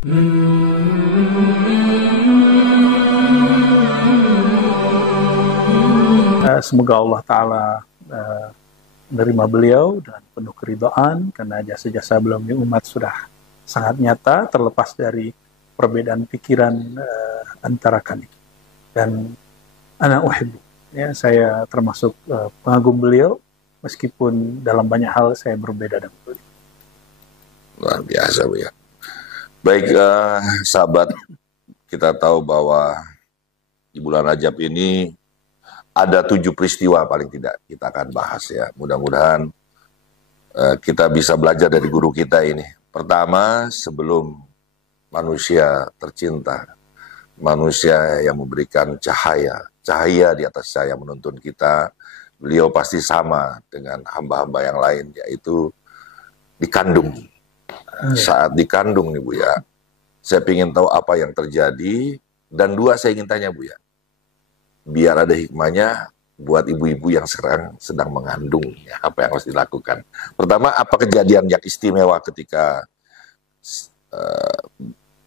Semoga Allah Ta'ala menerima beliau dengan penuh keridhaan, karena jasa-jasa beliau di umat sudah sangat nyata, terlepas dari perbedaan pikiran antara kami. Dan ana uhibbu, ya, saya termasuk pengagum beliau, meskipun dalam banyak hal saya berbeda dengan beliau. Luar biasa, Bu ya. Baik, sahabat, kita tahu bahwa di bulan Rajab ini ada 7 peristiwa paling tidak kita akan bahas ya. Mudah-mudahan kita bisa belajar dari guru kita ini. Pertama, sebelum manusia tercinta, manusia yang memberikan cahaya di atas cahaya menuntun kita, beliau pasti sama dengan hamba-hamba yang lain, yaitu dikandung. Saat dikandung nih Bu ya, saya ingin tahu apa yang terjadi, dan 2, saya ingin tanya Bu ya, biar ada hikmahnya buat ibu-ibu yang sekarang sedang mengandung, ya, apa yang harus dilakukan. Pertama, apa kejadian yang istimewa ketika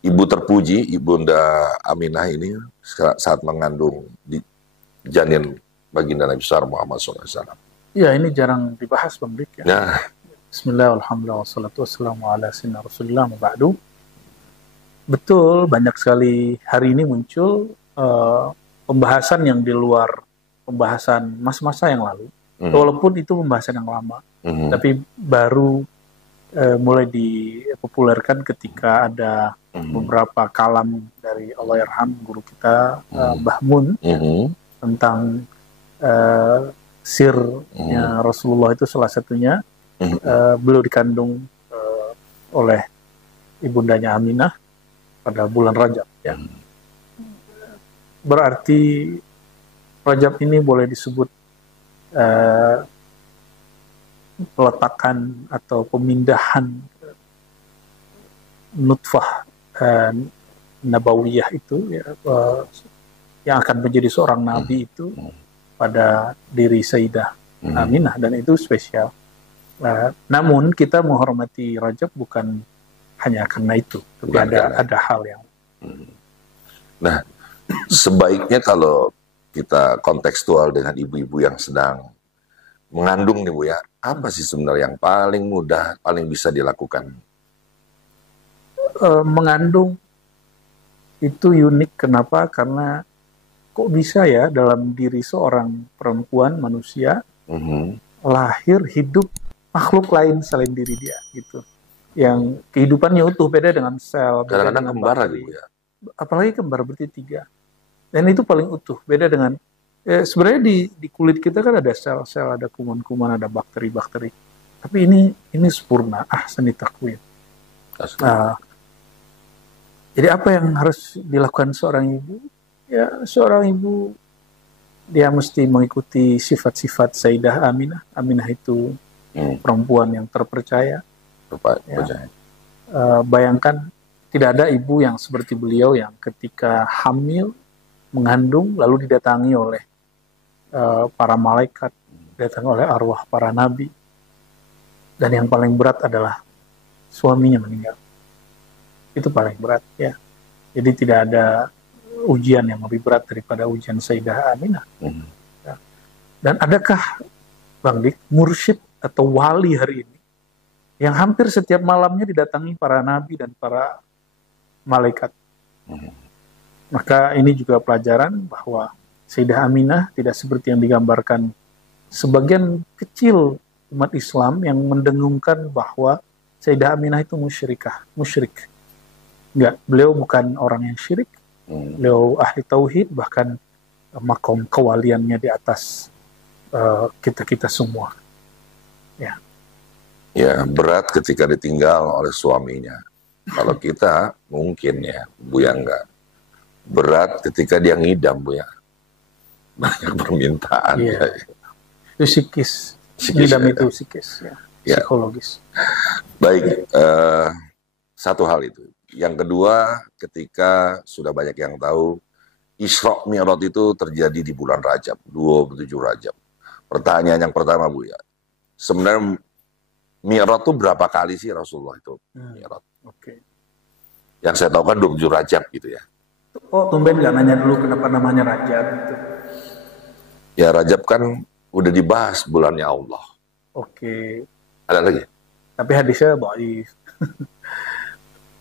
ibu terpuji, Ibunda Aminah ini saat mengandung di janin baginda Nabi besar Muhammad SAW? Ya, ini jarang dibahas, Bang Dik, ya. Nah, Bismillah, alhamdulillah, wassalatu wassalamu ala sayyidina Rasulullah wa ba'du. Betul, banyak sekali hari ini muncul pembahasan yang di luar pembahasan masa-masa yang lalu. Walaupun itu pembahasan yang lama, tapi baru mulai dipopulerkan ketika ada beberapa kalam dari Allahyarham guru kita, Mbah Mun, tentang sirnya Rasulullah. Itu salah satunya, beliau dikandung oleh ibundanya Aminah pada bulan Rajab, ya. Berarti Rajab ini boleh disebut peletakan atau pemindahan nutfah nabawiyah itu, ya, yang akan menjadi seorang nabi itu pada diri Sayyidah Aminah, dan itu spesial. Namun kita menghormati Rajab bukan hanya karena itu, tapi ada hal yang. Nah, sebaiknya kalau kita kontekstual dengan ibu-ibu yang sedang mengandung nih Bu ya, apa sih sebenarnya yang paling mudah, paling bisa dilakukan? Mengandung itu unik, kenapa? Karena kok bisa ya dalam diri seorang perempuan manusia lahir hidup makhluk lain selain diri dia, gitu, yang kehidupannya utuh, beda dengan sel, beda dengan kembar bakteri, Bu ya. Apalagi kembar berarti 3, dan itu paling utuh, beda dengan sebenarnya di kulit kita kan ada sel-sel, ada kuman-kuman, ada bakteri-bakteri, tapi ini sempurna, ahsani takwim. Jadi apa yang harus dilakukan seorang ibu? Ya, seorang ibu dia mesti mengikuti sifat-sifat Sayyidah Aminah. Aminah itu perempuan yang terpercaya. Ya. Bayangkan tidak ada ibu yang seperti beliau yang ketika hamil, mengandung, lalu didatangi oleh para malaikat, datang oleh arwah para nabi, dan yang paling berat adalah suaminya meninggal. Itu paling berat, ya. Jadi tidak ada ujian yang lebih berat daripada ujian Sayyidah Aminah. Ya. Dan adakah, Bang Dik, mursyid atau wali hari ini yang hampir setiap malamnya didatangi para nabi dan para malaikat? Maka ini juga pelajaran bahwa Sayyidah Aminah tidak seperti yang digambarkan sebagian kecil umat Islam yang mendengungkan bahwa Sayyidah Aminah itu musyrik. Enggak, beliau bukan orang yang syirik. Beliau ahli tauhid, bahkan makom kewaliannya di atas kita-kita semua. Ya. Ya, berat ketika ditinggal oleh suaminya. Kalau kita mungkin ya, Bu ya enggak. Berat ketika dia ngidam, Bu ya. Banyak permintaan. Ya. Itu psikis. Ngidam itu psikis, ya. Psikologis. Baik, satu hal itu. Yang kedua, ketika sudah banyak yang tahu, Isra Mi'raj itu terjadi di bulan Rajab, 27 Rajab. Pertanyaan yang pertama, Bu ya, sebenarnya Mi'raj itu berapa kali sih Rasulullah itu Mi'raj? Oke. Yang saya tahu kan 27 Rajab gitu ya. Oh, tumben nggak nanya dulu kenapa namanya Rajab gitu. Ya Rajab kan udah dibahas bulannya Allah. Oke. Ada lagi? Tapi hadisnya dhaif.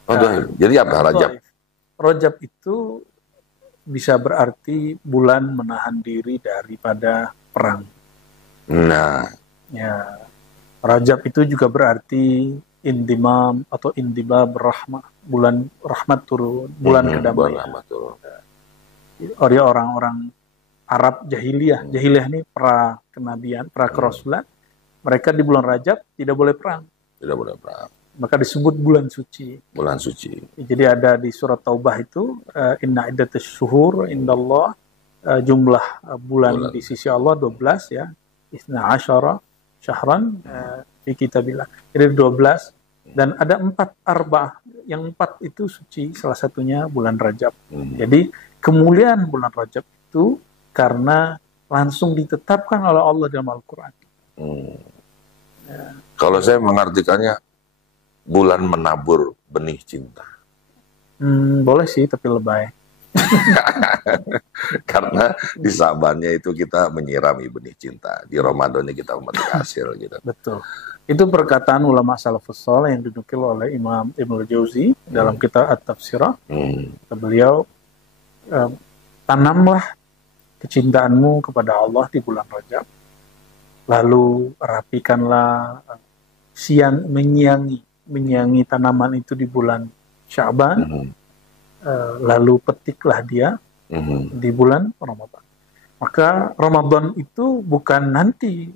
Oh, jadi apa Rajab? Rajab itu bisa berarti bulan menahan diri daripada perang. Nah, Ya, Rajab itu juga berarti indimam atau indibab rahmah, bulan rahmat turun, bulan kedamaian. Orang-orang Arab jahiliyah, jahiliyah ini pra kenabian, pra kerasulan, mereka di bulan Rajab tidak boleh perang. Tidak boleh perang. Maka disebut bulan suci. Bulan suci. Jadi ada di surat Taubah itu, inna iddatus syuhur indallah, jumlah bulan di sisi Allah 12 ya, isna asyara syahran di kitabillah. Jadi 12 dan ada 4 arba'ah. Yang 4 itu suci, salah satunya bulan Rajab. Jadi kemuliaan bulan Rajab itu karena langsung ditetapkan oleh Allah dalam Al-Quran. Ya. Kalau saya mengartikannya bulan menabur benih cinta. Boleh sih, tapi lebay. Karena di Sabannya itu kita menyirami benih cinta. Di Ramadannya kita memetik hasil gitu. Betul. Itu perkataan ulama salafus saleh yang dinukil oleh Imam Ibnu Jauzi dalam kitab At-Tafsirah. Beliau, tanamlah kecintaanmu kepada Allah di bulan Rajab. Lalu rapikanlah menyiangi tanaman itu di bulan Sya'ban. Lalu petiklah dia di bulan Ramadan. Maka Ramadan itu bukan nanti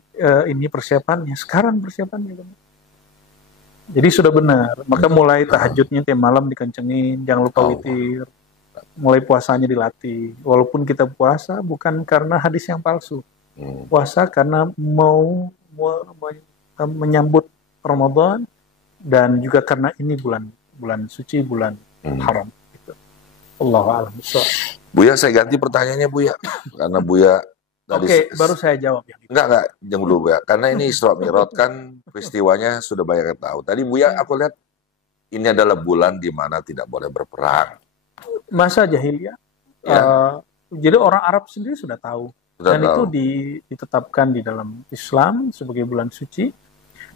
ini persiapannya, sekarang persiapannya. Jadi sudah benar. Maka mulai tahajudnya tiap malam dikencengin, jangan lupa witir. Mulai puasanya dilatih. Walaupun kita puasa bukan karena hadis yang palsu. Puasa karena mau menyambut Ramadan dan juga karena ini bulan suci, bulan haram. Allahu a'lam. Buya, saya ganti pertanyaannya Buya, karena Buya Oke, baru saya jawab ya. Enggak, jangan dulu Buya, karena ini Isra Mi'raj kan peristiwanya sudah banyak yang tahu. Tadi Buya aku lihat ini adalah bulan di mana tidak boleh berperang. Masa jahiliyah. Ya. Jadi orang Arab sendiri sudah tahu. Dan itu ditetapkan di dalam Islam sebagai bulan suci.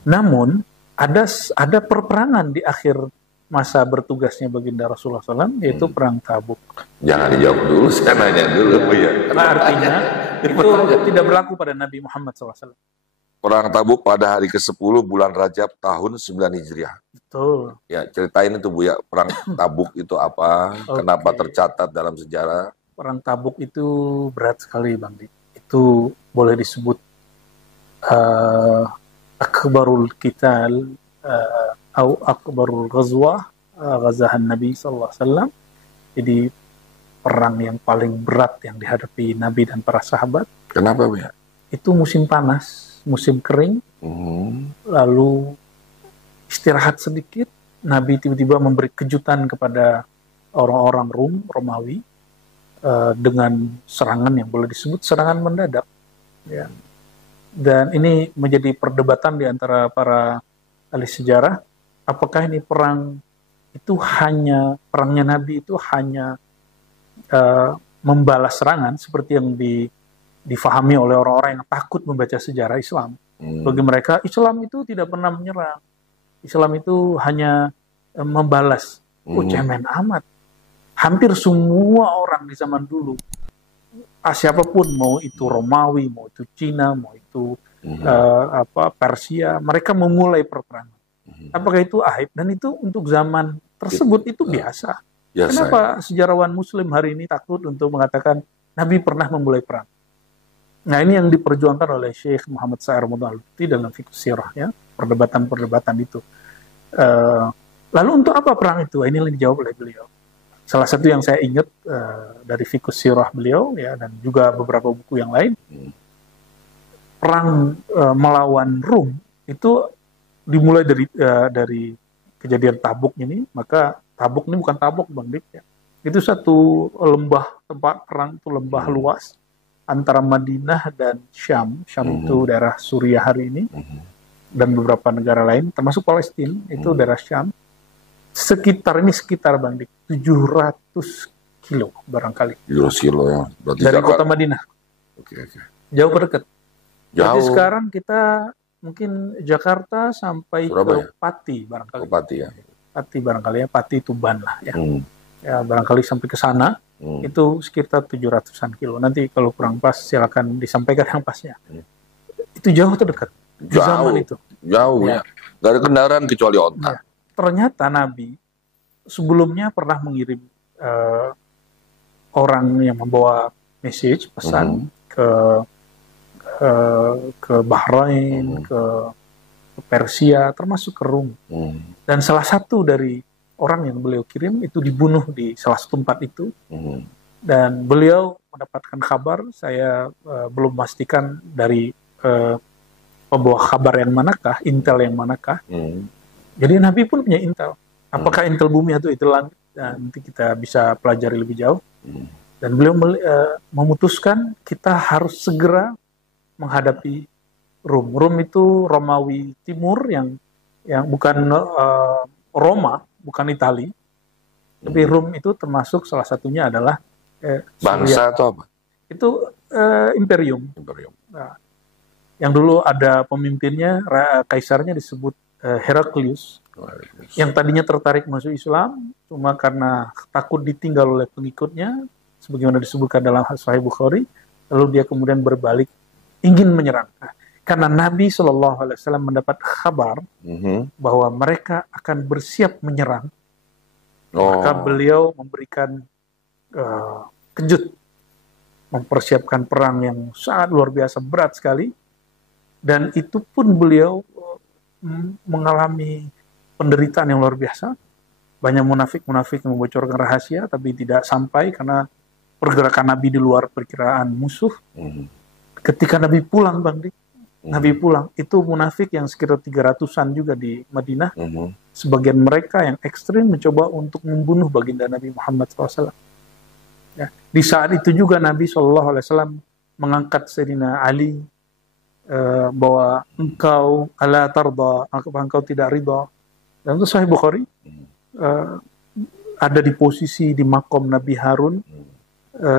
Namun ada perperangan di akhir masa bertugasnya baginda Rasulullah SAW, yaitu perang Tabuk. Jangan dijawab dulu, saya nanya dulu ya. Nah, artinya itu tidak berlaku pada Nabi Muhammad SAW. Perang Tabuk pada hari ke-10 bulan Rajab tahun 9 Hijriah. Betul. Ya, ceritain itu Bu ya, perang Tabuk itu apa, kenapa tercatat dalam sejarah? Perang Tabuk itu berat sekali Bang Dik. Itu boleh disebut akbarul qital atau akbarul ghazwah, ghazahan Nabi SAW. Jadi perang yang paling berat yang dihadapi Nabi dan para sahabat. Kenapa Bu ya? Itu musim panas, musim kering, lalu istirahat sedikit, Nabi tiba-tiba memberi kejutan kepada orang-orang Romawi dengan serangan yang boleh disebut serangan mendadak. Ya. Dan ini menjadi perdebatan di antara para ahli sejarah. Apakah ini perangnya Nabi itu hanya membalas serangan seperti yang difahami oleh orang-orang yang takut membaca sejarah Islam. Bagi mereka, Islam itu tidak pernah menyerang. Islam itu hanya membalas. Cemen amat. Hampir semua orang di zaman dulu, siapapun, mau itu Romawi, mau itu Cina, mau itu Persia, mereka memulai perperangan. Apakah itu aib? Dan itu untuk zaman tersebut itu biasa. Kenapa sejarawan Muslim hari ini takut untuk mengatakan Nabi pernah memulai perang? Nah, ini yang diperjuangkan oleh Syekh Muhammad Sa'ir Al-Lutfi dalam Fiqh Sirah, ya, perdebatan-perdebatan itu. Lalu untuk apa perang itu? Ini yang dijawab oleh beliau. Salah satu yang saya ingat dari Fiqh Sirah beliau, ya, dan juga beberapa buku yang lain, perang melawan Rum itu dimulai dari kejadian Tabuk ini. Maka Tabuk ini bukan Tabuk Bang Dik, ya. Itu satu lembah, tempat perang itu lembah luas antara Madinah dan Syam. Syam itu daerah Suriah hari ini, dan beberapa negara lain termasuk Palestina itu daerah Syam. Sekitar Bang Dik, 700 kilo barangkali. 700 kilo ya. Berarti dari kota Madinah. Oke. Jauh dekat. Jauh. Jadi sekarang kita mungkin Jakarta sampai Surabaya. ke Pati barangkali. Pati ya. Pati barangkali ya, Pati Tuban lah ya. Ya barangkali sampai ke sana itu sekitar 700-an kilo. Nanti kalau kurang pas silakan disampaikan yang pasnya. Itu jauh atau dekat? Di zaman itu. Jauh ya. Gak ada kendaraan kecuali onta. Ya. Ternyata Nabi sebelumnya pernah mengirim orang yang membawa message, pesan ke Bahrain, ke Persia, termasuk ke Rum. Dan salah satu dari orang yang beliau kirim itu dibunuh di salah satu tempat itu. Dan beliau mendapatkan kabar, saya belum memastikan dari pembawa kabar yang manakah, intel yang manakah. Jadi Nabi pun punya intel. Apakah intel bumi atau intel langit? Nanti kita bisa pelajari lebih jauh. Dan beliau memutuskan kita harus segera menghadapi Rum. Rum itu Romawi Timur yang bukan Roma, bukan Itali. Tapi Rum itu termasuk salah satunya adalah bangsa atau apa? Itu imperium. Nah, yang dulu ada pemimpinnya, kaisarnya disebut Heraklius, yang tadinya tertarik masuk Islam, cuma karena takut ditinggal oleh pengikutnya, sebagaimana disebutkan dalam Sahih Bukhari, lalu dia kemudian berbalik, ingin menyerang. Karena Nabi SAW mendapat kabar bahwa mereka akan bersiap menyerang, maka beliau memberikan kejut, mempersiapkan perang yang sangat luar biasa, berat sekali, dan itu pun beliau mengalami penderitaan yang luar biasa. Banyak munafik yang membocorkan rahasia, tapi tidak sampai karena pergerakan Nabi di luar perkiraan musuh. Ketika Nabi pulang, Bang Dik, Nabi pulang, itu munafik yang sekitar 300-an juga di Madinah. Sebagian mereka yang ekstrim mencoba untuk membunuh baginda Nabi Muhammad SAW. Ya. Di saat itu juga Nabi SAW mengangkat Sayyidina Ali, bahwa engkau ala tarda, engkau tidak ridha. Dan itu Sahih Bukhari, ada di posisi di makom Nabi Harun,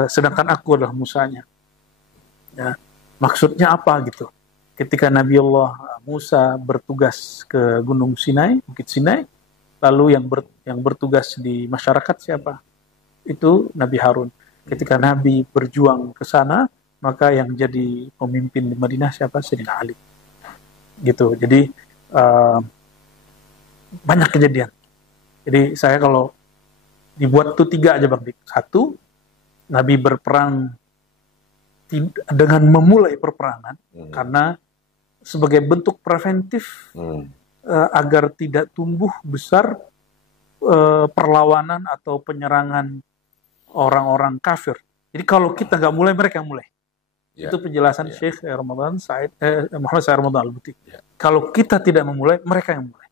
sedangkan aku adalah Musanya. Ya. Maksudnya apa gitu? Ketika Nabi Allah Musa bertugas ke Gunung Sinai, Bukit Sinai, lalu yang bertugas di masyarakat siapa? Itu Nabi Harun. Ketika Nabi berjuang ke sana, maka yang jadi pemimpin di Madinah siapa? Sayyidina Ali. Gitu. Jadi banyak kejadian. Jadi saya kalau dibuat tuh 3 aja Bang Dik. 1, Nabi berperang dengan memulai perperangan karena sebagai bentuk preventif agar tidak tumbuh besar perlawanan atau penyerangan orang-orang kafir. Jadi kalau kita nggak mulai, mereka yang mulai. Itu penjelasan Syekh Muhammad Said Ramadan Al-Buti. Kalau kita tidak memulai, mereka yang mulai.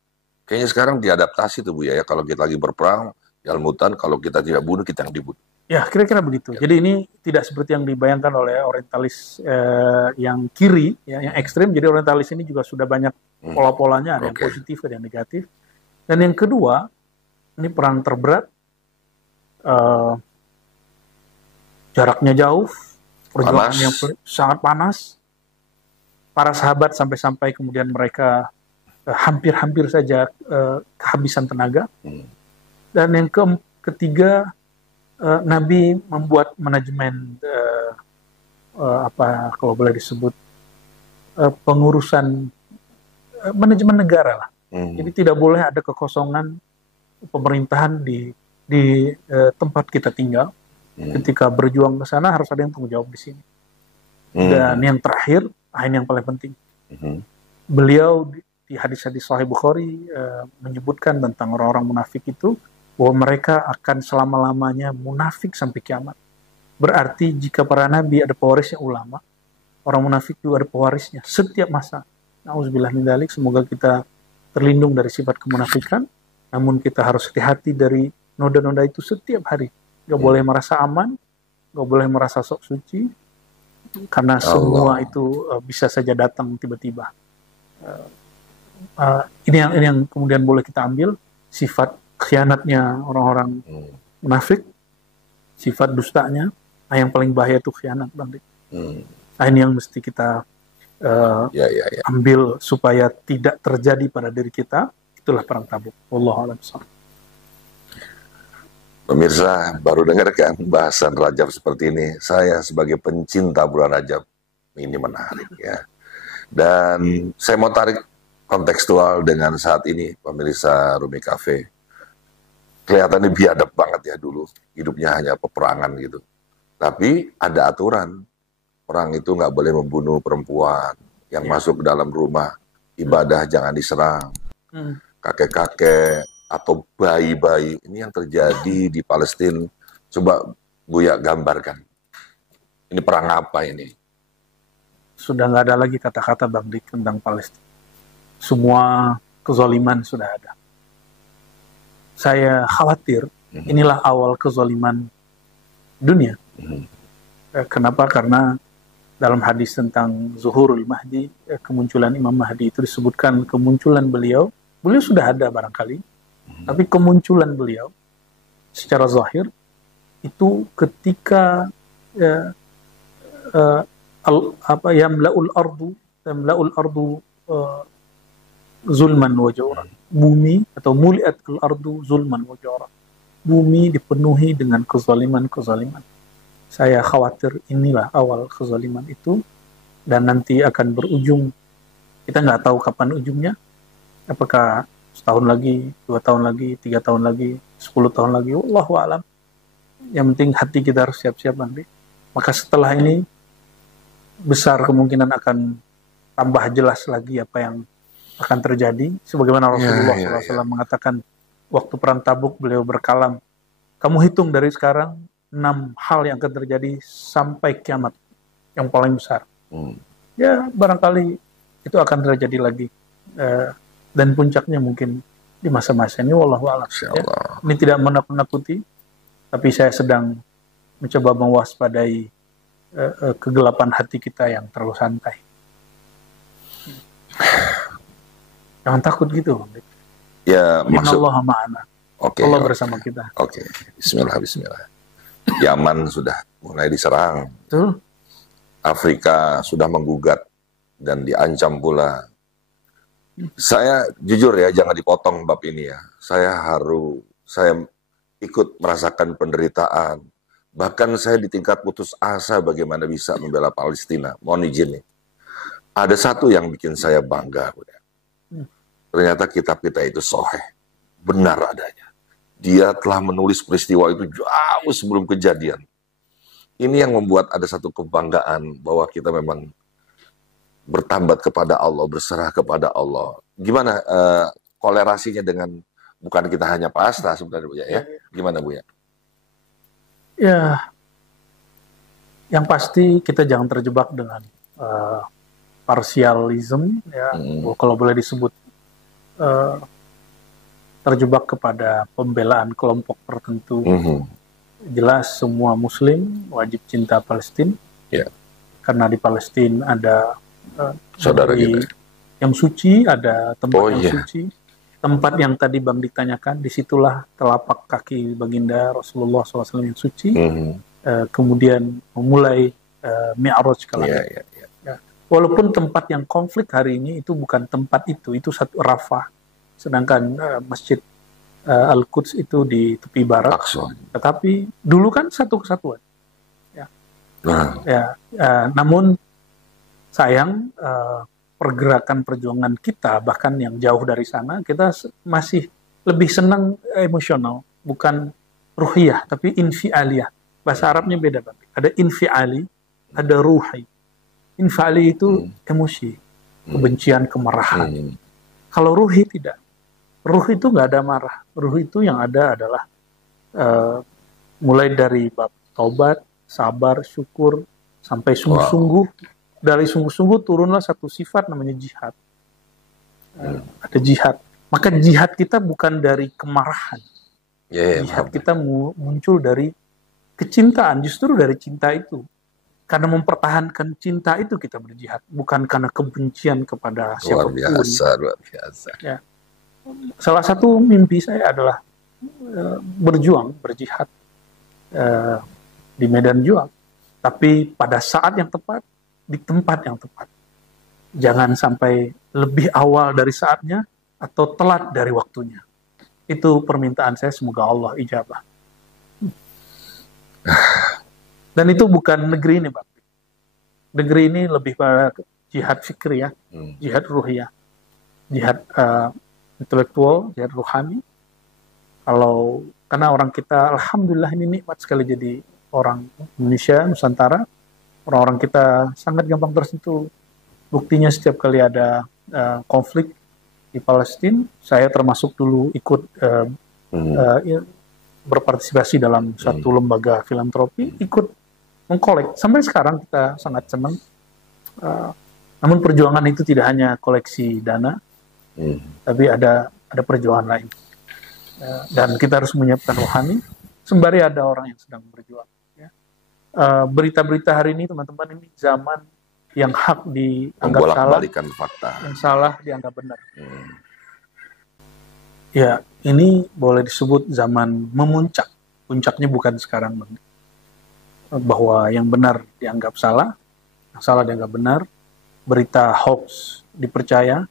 Kayaknya sekarang diadaptasi tuh Bu ya, kalau kita lagi berperang, Jalmutan, kalau kita tidak bunuh, kita yang dibunuh. Ya, kira-kira begitu. Jadi ini tidak seperti yang dibayangkan oleh orientalis yang kiri, yang ekstrim. Jadi orientalis ini juga sudah banyak pola-polanya, ada yang positif, ada yang negatif. Dan yang kedua, ini perang terberat, jaraknya jauh, perjuangan yang sangat panas. Para sahabat sampai-sampai kemudian mereka hampir-hampir saja kehabisan tenaga. Dan yang ketiga, Nabi membuat manajemen kalau boleh disebut pengurusan manajemen negara lah. Jadi tidak boleh ada kekosongan pemerintahan di tempat kita tinggal. Ketika berjuang ke sana harus ada yang tanggung jawab di sini. Dan yang terakhir, ini yang paling penting. Beliau di hadis-hadis Sahih Bukhari menyebutkan tentang orang-orang munafik itu, bahwa mereka akan selama-lamanya munafik sampai kiamat. Berarti jika para nabi ada pewarisnya ulama, orang munafik juga ada pewarisnya setiap masa. Nauzubillah min dzalik, semoga kita terlindung dari sifat kemunafikan, namun kita harus hati-hati dari noda-noda itu setiap hari. Gak boleh merasa aman, gak boleh merasa sok suci, karena semua itu bisa saja datang tiba-tiba. Ini yang kemudian boleh kita ambil, sifat khianatnya orang-orang munafik, sifat dustanya. Nah, yang paling bahaya itu khianat, Bang Dik. Nah, ini yang mesti kita ambil supaya tidak terjadi pada diri kita. Itulah perang Tabuk. Wallahu a'lam. Pemirsa, baru dengarkan bahasan Rajab seperti ini. Saya sebagai pencinta bulan Rajab, ini menarik ya. Dan saya mau tarik kontekstual dengan saat ini, pemirsa Rumi Cafe. Kelihatannya biadab banget ya dulu. Hidupnya hanya peperangan gitu. Tapi ada aturan. Orang itu nggak boleh membunuh perempuan yang masuk ke dalam rumah. Ibadah jangan diserang. Kakek-kakek atau bayi-bayi. Ini yang terjadi di Palestina. Coba Buya gambarkan. Ini perang apa ini? Sudah nggak ada lagi kata-kata Bang Dik tentang Palestina. Semua kezaliman sudah ada. Saya khawatir inilah awal kezaliman dunia. Kenapa? Karena dalam hadis tentang Zuhurul Mahdi, kemunculan Imam Mahdi itu disebutkan kemunculan beliau sudah ada barangkali, tapi kemunculan beliau secara zahir itu ketika yamla'ul ardu zulman wa jawran. Bumi atau muliat al-ardu zulman wa jawran. Bumi dipenuhi dengan kezaliman-kezaliman. Saya khawatir inilah awal kezaliman itu, dan nanti akan berujung. Kita nggak tahu kapan ujungnya. Apakah setahun lagi, 2 tahun lagi, 3 tahun lagi, 10 tahun lagi, wallahu a'lam. Yang penting hati kita harus siap-siap nanti. Maka setelah ini besar kemungkinan akan tambah jelas lagi apa yang akan terjadi. Sebagaimana Rasulullah SAW mengatakan waktu perang Tabuk, beliau berkalam, kamu hitung dari sekarang 6 hal yang akan terjadi sampai kiamat yang paling besar. Ya barangkali itu akan terjadi lagi. Dan puncaknya mungkin di masa-masa ini, wallahu a'lam. Ya. Ini tidak menakut-nakuti, tapi saya sedang mencoba mewaspadai kegelapan hati kita yang terlalu santai. Jangan takut gitu. Ya, maksud Allah ma'ana. Allah bersama kita. Bismillah. Yaman sudah mulai diserang. Betul. Afrika sudah menggugat dan diancam pula. Saya jujur ya, jangan dipotong bab ini ya. Saya ikut merasakan penderitaan. Bahkan saya di tingkat putus asa bagaimana bisa membela Palestina. Mohon izin nih. Ada satu yang bikin saya bangga. Ternyata kitab kita itu sahih. Benar adanya. Dia telah menulis peristiwa itu jauh sebelum kejadian. Ini yang membuat ada satu kebanggaan bahwa kita memang bertambat kepada Allah, berserah kepada Allah. Gimana kolerasinya dengan, bukan kita hanya pasrah sebenarnya Bu ya? Gimana Bu ya? Ya, yang pasti kita jangan terjebak dengan parsialisme, ya, kalau boleh disebut terjebak kepada pembelaan kelompok tertentu. Jelas semua Muslim wajib cinta Palestina, karena di Palestina ada saudara kita yang suci, ada tempat yang suci. Tempat yang tadi Bang ditanyakan, disitulah telapak kaki baginda Rasulullah SAW yang suci. Kemudian memulai Mi'raj kala itu. Walaupun tempat yang konflik hari ini itu bukan tempat itu satu Rafah. Sedangkan Masjid Al-Quds itu di tepi barat. Tetapi dulu kan satu kesatuan. Namun sayang pergerakan perjuangan kita, bahkan yang jauh dari sana, kita masih lebih senang emosional, bukan ruhiyah, tapi infialiyah. Bahasa Arabnya beda, Bang. Ada infiali, ada ruhi. Infiali itu emosi, kebencian, kemarahan. Kalau ruhi tidak. Ruh itu nggak ada marah. Ruh itu yang ada adalah mulai dari bab taubat, sabar, syukur, sampai sungguh-sungguh. Dari sungguh-sungguh turunlah satu sifat namanya jihad. Ada jihad. Maka jihad kita bukan dari kemarahan. Jihad kita muncul dari kecintaan, justru dari cinta itu. Karena mempertahankan cinta itu kita berjihad, bukan karena kebencian kepada siapapun. Luar biasa. Ya. Salah satu mimpi saya adalah berjuang, berjihad di medan juang, tapi pada saat yang tepat, di tempat yang tepat. Jangan sampai lebih awal dari saatnya atau telat dari waktunya. Itu permintaan saya, semoga Allah ijabah. Dan itu bukan negeri ini, Pak. Negeri ini lebih pada jihad fikri ya, jihad ruhiyah, jihad intelektual, jihad ruhani. Karena orang kita, alhamdulillah ini nikmat sekali jadi orang Indonesia, Nusantara. Orang-orang kita sangat gampang tersentuh. Buktinya setiap kali ada konflik di Palestina, saya termasuk dulu ikut berpartisipasi dalam satu lembaga filantropi, ikut mengkolek. Sampai sekarang kita sangat senang. Namun perjuangan itu tidak hanya koleksi dana, tapi ada perjuangan lain. Dan kita harus menyiapkan rohani, sembari ada orang yang sedang berjuang. Ya. Berita-berita hari ini, teman-teman, ini zaman yang hak dianggap salah, fakta. yang salah dianggap benar. Ya, ini boleh disebut zaman memuncak. Puncaknya bukan sekarang, bahwa yang benar dianggap salah, yang salah dianggap benar, berita hoax dipercaya,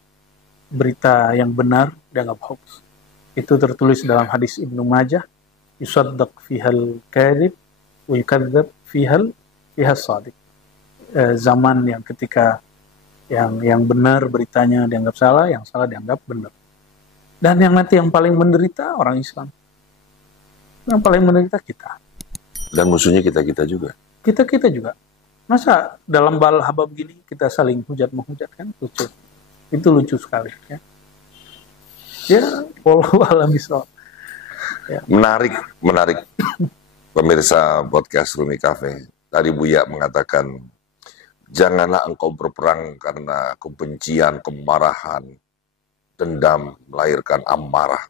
berita yang benar dianggap hoax. Itu tertulis dalam hadis Ibnu Majah, yusaddaq fihal kadhib wa yukadzdzab fihal shadiq. Zaman yang ketika yang benar beritanya dianggap salah, yang salah dianggap benar. Dan yang nanti yang paling menderita orang Islam. Yang paling menderita kita. Dan musuhnya kita-kita juga. Kita-kita juga. Masa dalam bal habab gini kita saling hujat-menghujat, kan? Lucu. Itu lucu sekali, ya. Ya, wallahu a'lam bishawab. Ya. Menarik. Pemirsa podcast Rumi Cafe. Tadi Buya mengatakan, janganlah engkau berperang karena kebencian, kemarahan, dendam, melahirkan amarah.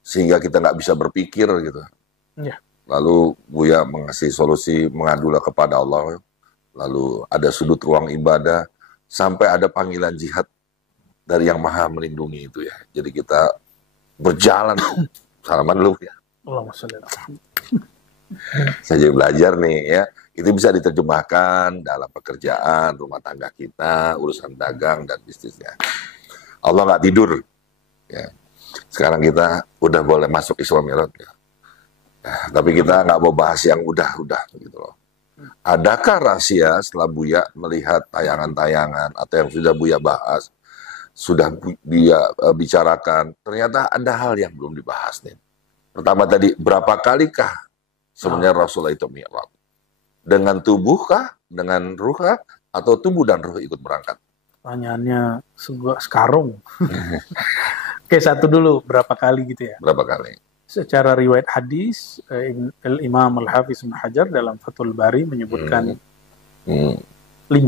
Sehingga kita nggak bisa berpikir gitu. Ya. Lalu Buya mengasih solusi, mengadulah kepada Allah. Lalu ada sudut ruang ibadah, sampai ada panggilan jihad dari yang maha melindungi itu ya. Jadi kita berjalan. Salaman dulu ya. Allahumma sholli ala Muhammad. Saya jadi belajar nih ya. Itu bisa diterjemahkan dalam pekerjaan, rumah tangga kita, urusan dagang dan bisnisnya. Allah nggak tidur. Ya. Sekarang kita udah boleh masuk Isra Mi'raj. Ya. Tapi kita nggak mau bahas yang udah gitu loh. Adakah rahasia setelah Buya melihat tayangan-tayangan atau yang sudah Buya bahas, sudah dia bicarakan, ternyata ada hal yang belum dibahas nih. Pertama tadi, berapa kalikah sebenarnya Rasulullah itu mi'raj? Dengan tubuh kah? Dengan ruh kah? Atau tubuh dan ruh ikut berangkat? Pertanyaannya sekarung. Oke, satu dulu, berapa kali gitu ya? Berapa kali? Secara riwayat hadis, Imam Al-Hafiz Ibnu Hajar dalam Fathul Bari menyebutkan 5. 5.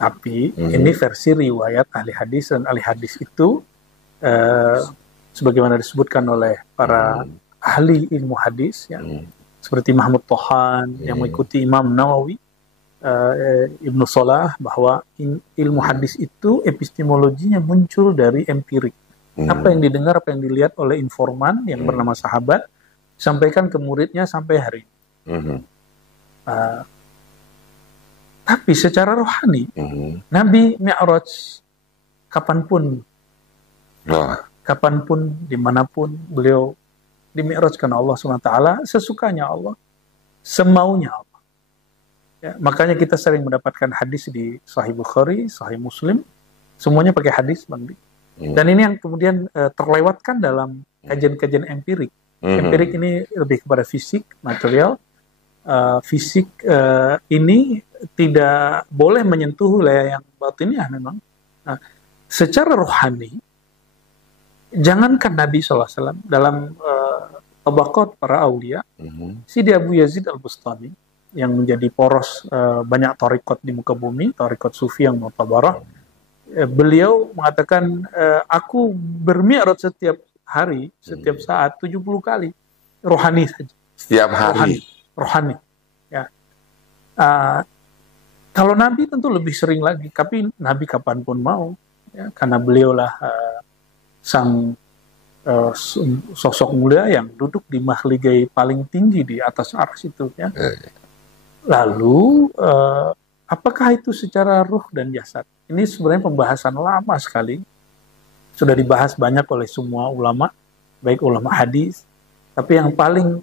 Tapi ini versi riwayat ahli hadis, dan ahli hadis itu sebagaimana disebutkan oleh para ahli ilmu hadis ya, seperti Mahmud Tohan yang mengikuti Imam Nawawi, Ibnu Salah, bahwa ilmu hadis itu epistemologinya muncul dari empirik. Apa yang didengar, apa yang dilihat oleh informan yang bernama sahabat, sampaikan ke muridnya sampai hari ini. Tapi secara rohani, Nabi Mi'raj kapanpun, dimanapun beliau dimi'rajkan Allah SWT, sesukanya Allah, semaunya Allah. Ya, makanya kita sering mendapatkan hadis di Sahih Bukhari, Sahih Muslim, semuanya pakai hadis, Bang Di. Dan ini yang kemudian terlewatkan dalam kajian-kajian empirik. Empirik ini lebih kepada fisik, material. Fisik ini tidak boleh menyentuh wilayah yang batiniah memang. Nah, secara rohani, jangankan Nabi SAW, dalam tabaqat para awliya, Sidi Abu Yazid Al-Bustami, yang menjadi poros banyak tarikot di muka bumi, tarikot sufi yang mutabarah, beliau mengatakan, aku bermi'raj setiap hari, setiap saat, 70 kali. Rohani saja. Setiap hari? Rohani. Ya. Kalau Nabi tentu lebih sering lagi, tapi Nabi kapanpun mau. Ya, karena beliaulah sang sosok mulia yang duduk di mahligai paling tinggi di atas arsy itu ya. Lalu apakah itu secara ruh dan jasad? Ini sebenarnya pembahasan lama sekali, sudah dibahas banyak oleh semua ulama, baik ulama hadis, tapi yang paling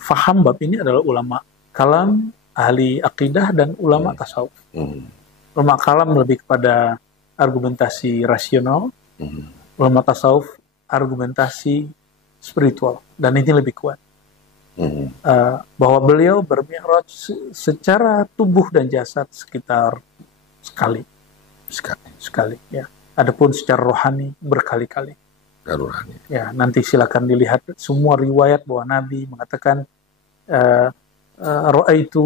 faham bab ini adalah ulama kalam, ahli akidah, dan ulama tasawuf. Ulama kalam lebih kepada argumentasi rasional, ulama tasawuf argumentasi spiritual, dan ini lebih kuat. Bahwa beliau bermi'raj secara tubuh dan jasad sekitar sekali ya. Adapun secara rohani berkali-kali. Ya, nanti silakan dilihat semua riwayat bahwa Nabi mengatakan ra'aitu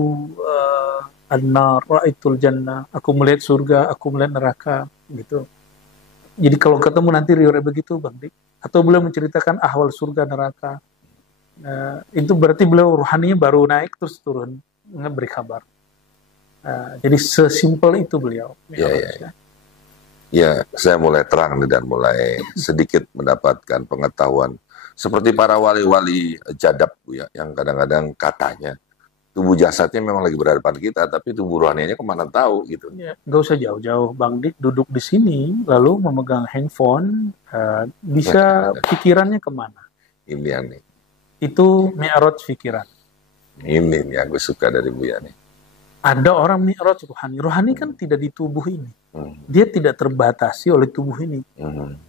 an-nar, ra'aitul jannah, aku melihat surga, aku melihat neraka, gitu. Jadi kalau ketemu nanti riwayat begitu, Bang Dik, atau beliau menceritakan ahwal surga neraka, itu berarti beliau rohaninya baru naik terus turun beri kabar. Jadi sesimpel itu beliau. Ya, saya mulai terang dan mulai sedikit mendapatkan pengetahuan. Seperti para wali-wali jadab, Bu, ya, yang kadang-kadang katanya tubuh jasadnya memang lagi berhadapan kita, tapi tubuh rohaninya kemana tahu gitu. Ya, nggak usah jauh-jauh, Bang Dik duduk di sini, lalu memegang handphone, bisa pikirannya kemana? Ini yang nih. Itu mi'raj pikiran. Ini yang gue suka dari Buya nih. Ada orang mi'raj rohani. Rohani kan tidak di tubuh ini. Dia tidak terbatasi oleh tubuh ini.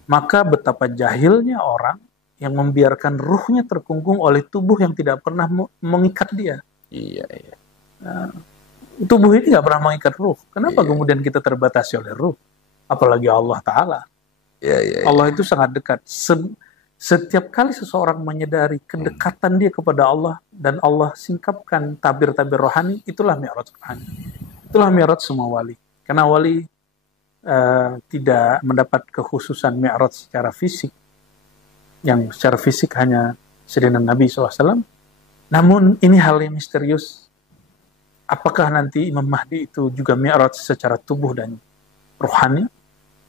Maka betapa jahilnya orang yang membiarkan ruhnya terkungkung oleh tubuh yang tidak pernah mengikat dia. Iya. Tubuh ini nggak pernah mengikat ruh. Kenapa kemudian kita terbatasi oleh ruh? Apalagi Allah Ta'ala. Allah itu sangat dekat. Setiap kali seseorang menyadari kedekatan dia kepada Allah dan Allah singkapkan tabir-tabir rohani, itulah mi'raj rohani. Itulah mi'raj semua wali. Karena wali tidak mendapat kekhususan mi'raj secara fisik, yang secara fisik hanya Sayyidina Nabi SAW. Namun ini hal yang misterius. Apakah nanti Imam Mahdi itu juga mi'raj secara tubuh dan rohani?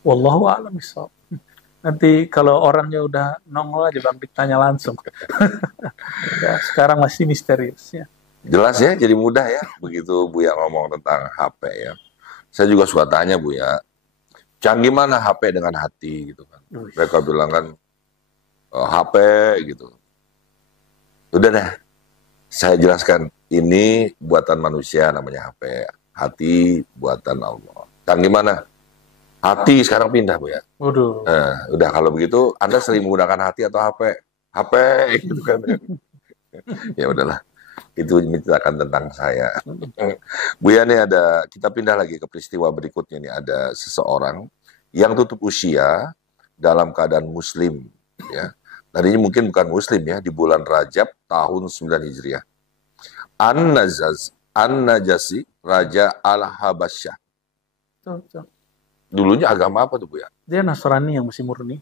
Wallahu a'lam bishawab. Nanti kalau orangnya udah nongol aja Bang Dik tanya langsung. Ya, sekarang masih misterius ya. Jelas ya, jadi mudah ya begitu Buya ngomong tentang HP ya. Saya juga suka tanya Buya, canggih mana HP dengan hati gitu kan. Mereka bilang kan HP gitu. Udah deh, saya jelaskan ini buatan manusia namanya HP. Hati buatan Allah. Canggih mana? Hati sekarang pindah Bu ya. Udah kalau begitu Anda sering menggunakan hati atau HP? HP gitu kan. Ya udahlah. Itu menceritakan tentang saya. Bu ya, nih kita pindah lagi ke peristiwa berikutnya nih. Ada seseorang yang tutup usia dalam keadaan muslim ya. Dan ini mungkin bukan muslim ya, di bulan Rajab tahun 9 Hijriah. An-Najasi Raja Al-Habasyah. Dulunya agama apa tuh Bu ya? Dia Nasrani yang masih murni.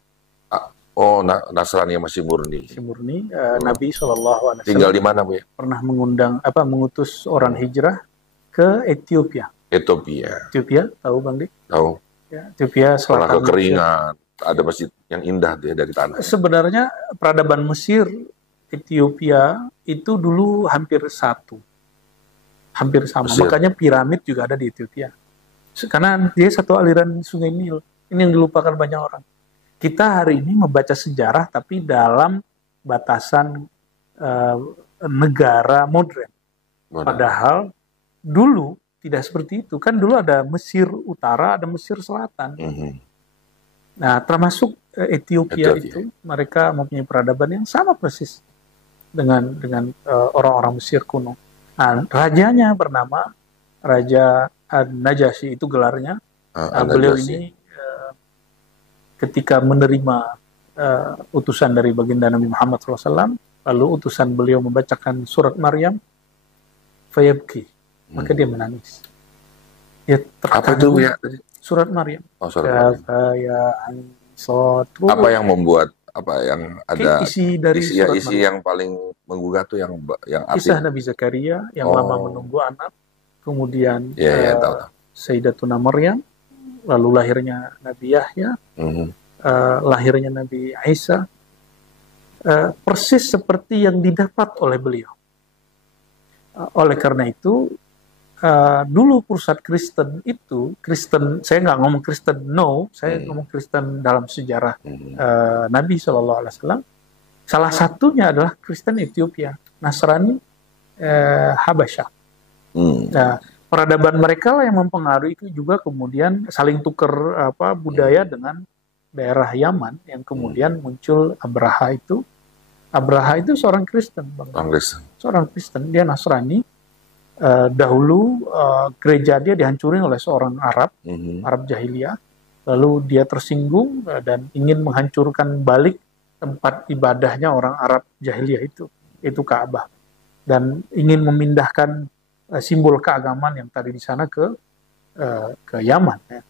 Nasrani yang masih murni. Nabi SAW tinggal di mana Bu ya? Pernah mengutus orang hijrah ke Ethiopia. Ethiopia, tahu Bang Dik? Tahu. Ya, Ethiopia selatan. Kekeringan, ada masjid yang indah dia dari tanah. Sebenarnya peradaban Mesir, Ethiopia itu dulu hampir sama. Mesir. Makanya piramid juga ada di Ethiopia. Karena dia satu aliran sungai Nil. Ini yang dilupakan banyak orang. Kita hari ini membaca sejarah tapi dalam batasan negara modern. Padahal dulu tidak seperti itu. Kan dulu ada Mesir Utara, ada Mesir Selatan. Nah, termasuk Ethiopia itu mereka mempunyai peradaban yang sama persis dengan orang-orang Mesir kuno. Nah, rajanya bernama Raja An-Najasi, itu gelarnya. Beliau ini ketika menerima utusan dari baginda Nabi Muhammad SAW, lalu utusan beliau membacakan surat Maryam, fayabki, maka dia menangis. Dia apa itu ya? Surat Maryam. Apa yang membuat, apa yang ada isi dari isi yang paling menggugah tuh yang kisah Nabi Zakaria yang lama menunggu anak. Kemudian tahu. Sayyidatuna Maryam, lalu lahirnya Nabi Yahya, lahirnya Nabi Isa, persis seperti yang didapat oleh beliau. Oleh karena itu, dulu pusat Kristen itu, saya nggak ngomong Kristen saya ngomong Kristen dalam sejarah Nabi SAW. Salah satunya adalah Kristen Ethiopia, Nasrani Habasyah. Nah, peradaban mereka lah yang mempengaruhi itu juga, kemudian saling tukar budaya dengan daerah Yaman yang kemudian muncul Abraha itu. Abraha itu seorang Kristen, seorang Kristen, dia Nasrani. Dahulu gereja dia dihancurin oleh seorang Arab jahiliyah, lalu dia tersinggung dan ingin menghancurkan balik tempat ibadahnya orang Arab jahiliyah itu Ka'bah, dan ingin memindahkan simbol keagamaan yang tadi di sana ke Yaman. Ya.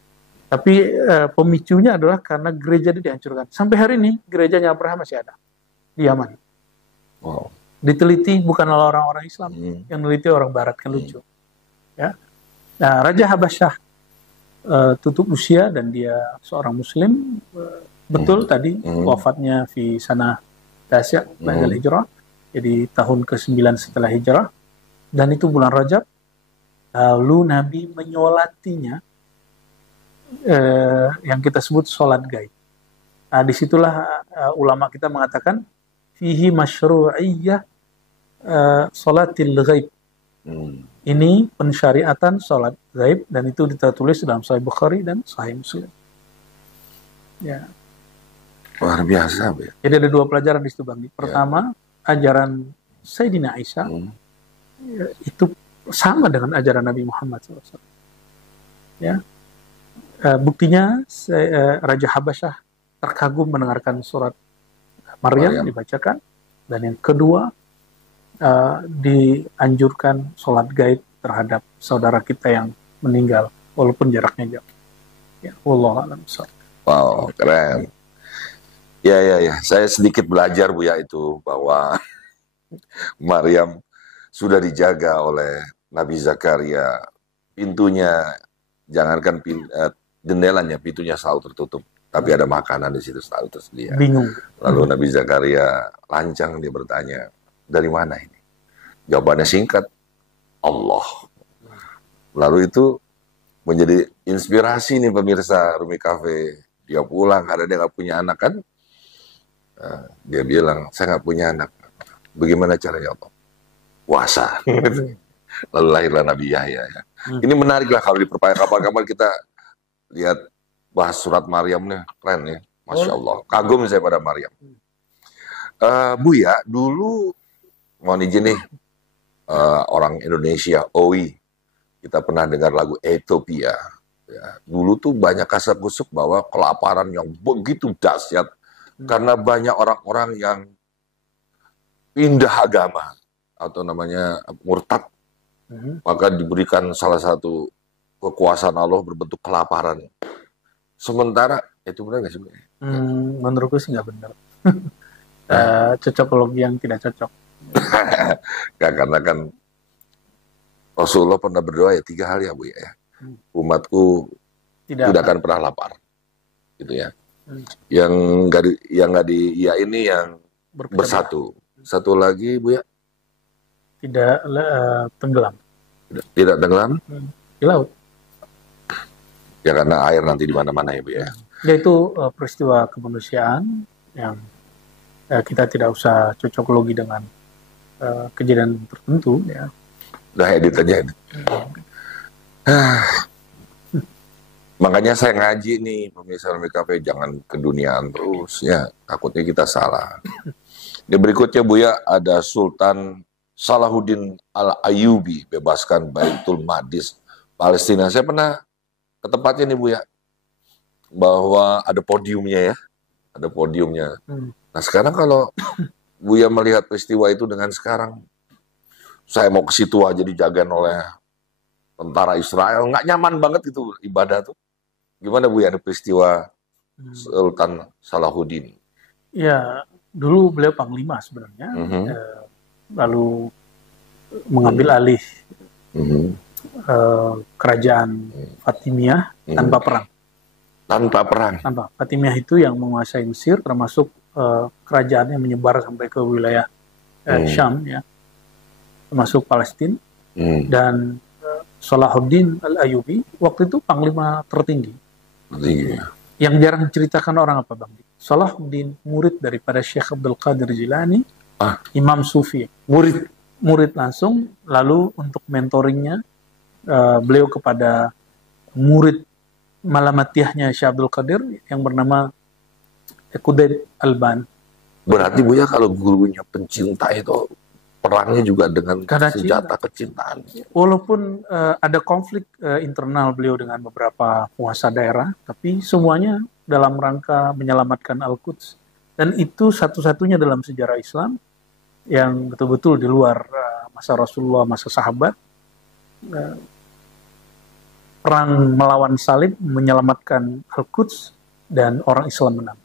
Tapi pemicunya adalah karena gereja dia dihancurkan. Sampai hari ini gerejanya Abraham masih ada di Yaman. Wow. Diteliti bukan oleh orang-orang Islam, yang meneliti orang Barat, kan lucu. Ya. Nah, Raja Habasyah tutup usia dan dia seorang Muslim. Betul tadi wafatnya di sana Tasya ba'dal hijrah, jadi tahun ke-9 setelah hijrah, dan itu bulan Rajab. Lalu Nabi menyolatinya yang kita sebut sholat gaib. Nah, disitulah ulama kita mengatakan fihi masyru'iyyah sholatil ghaib. Ini pensyariatan sholat gaib, dan itu ditulis dalam Sahih Bukhari dan Sahih Muslim. Ya. Luar biasa, ya. Jadi ada 2 pelajaran di situ, Bang. Pertama, ajaran Sayyidina Isa itu sama dengan ajaran Nabi Muhammad SAW. Ya. Buktinya Raja Habasyah terkagum mendengarkan surat Maryam dibacakan, dan yang kedua dianjurkan sholat gaib terhadap saudara kita yang meninggal walaupun jaraknya jauh. Ya, wallahu a'lam. Wow, keren. Ya. Saya sedikit belajar, Buya, itu bahwa Maryam sudah dijaga oleh Nabi Zakaria. Pintunya, jangankan jendelanya, pintunya selalu tertutup. Tapi ada makanan di situ selalu tersedia. Bingung. Lalu Nabi Zakaria lancang, dia bertanya, dari mana ini? Jawabannya singkat, Allah. Lalu itu menjadi inspirasi nih pemirsa Rumi Cafe. Dia pulang karena dia nggak punya anak kan. Dia bilang, saya nggak punya anak. Bagaimana caranya Allah? Puasa. Lalu lahirlah Nabi Yahya. Ya. Ini menarik lah kalau diperpanjang. Kapan-kapan kita lihat bahas surat Maryam nih, keren ya. Masya Allah. Kagum saya pada Maryam. Buya, dulu mohon izin nih, orang Indonesia, OI, kita pernah dengar lagu Ethiopia. Ya, dulu tuh banyak kasak-kusuk bahwa kelaparan yang begitu dahsyat karena banyak orang-orang yang pindah agama atau namanya murtad, maka diberikan salah satu kekuasaan Allah berbentuk kelaparan. Sementara itu benar nggak sih? Menurutku sih nggak benar. Cocokologi yang tidak cocok. Gak, karena kan Rasulullah pernah berdoa ya 3 hal ya, Bu ya. Umatku tidak akan pernah lapar, gitu ya. Yang nggak diiyain ini yang bersatu. Satu lagi, Bu ya. Tidak tenggelam. Tidak tenggelam di laut. Ya karena air nanti di mana-mana ya, Bu ya. Yaitu peristiwa kemanusiaan yang kita tidak usah cocokologi dengan kejadian tertentu ya. Udah edit aja. Makanya saya ngaji nih pemirsa Rumi Cafe, jangan keduniaan terus ya, takutnya kita salah. Di berikutnya, Buya, ada Sultan Salahuddin Al-Ayyubi bebaskan Baitul Maqdis Palestina. Saya pernah ke tempatnya nih, Buya, bahwa ada podiumnya ya, ada podiumnya. Nah sekarang kalau Buya melihat peristiwa itu dengan sekarang, saya mau ke situ aja dijagain oleh tentara Israel, nggak nyaman banget itu ibadah tuh. Gimana, Bu, ya, ada peristiwa Sultan Salahuddin? Ya, dulu beliau panglima sebenarnya, lalu mengambil alih kerajaan Fatimiyah tanpa perang. Tanpa perang. Fatimiyah itu yang menguasai Mesir, termasuk kerajaannya menyebar sampai ke wilayah Syam, ya, termasuk Palestina. Dan Salahuddin Al-Ayyubi waktu itu panglima tertinggi. Yang jarang diceritakan orang apa, Bang? Salahuddin murid daripada Syekh Abdul Qadir Jilani, Imam Sufi. Murid langsung. Lalu untuk mentoringnya, beliau kepada murid malamatiyahnya Syekh Abdul Qadir yang bernama Qudaib Alban. Berarti Buya kalau gurunya pencinta itu perangnya juga dengan senjata kecintaan. Walaupun ada konflik internal beliau dengan beberapa penguasa daerah, tapi semuanya dalam rangka menyelamatkan Al-Quds. Dan itu satu-satunya dalam sejarah Islam yang betul-betul di luar masa Rasulullah, masa sahabat. Perang melawan salib, menyelamatkan Al-Quds, dan orang Islam menang.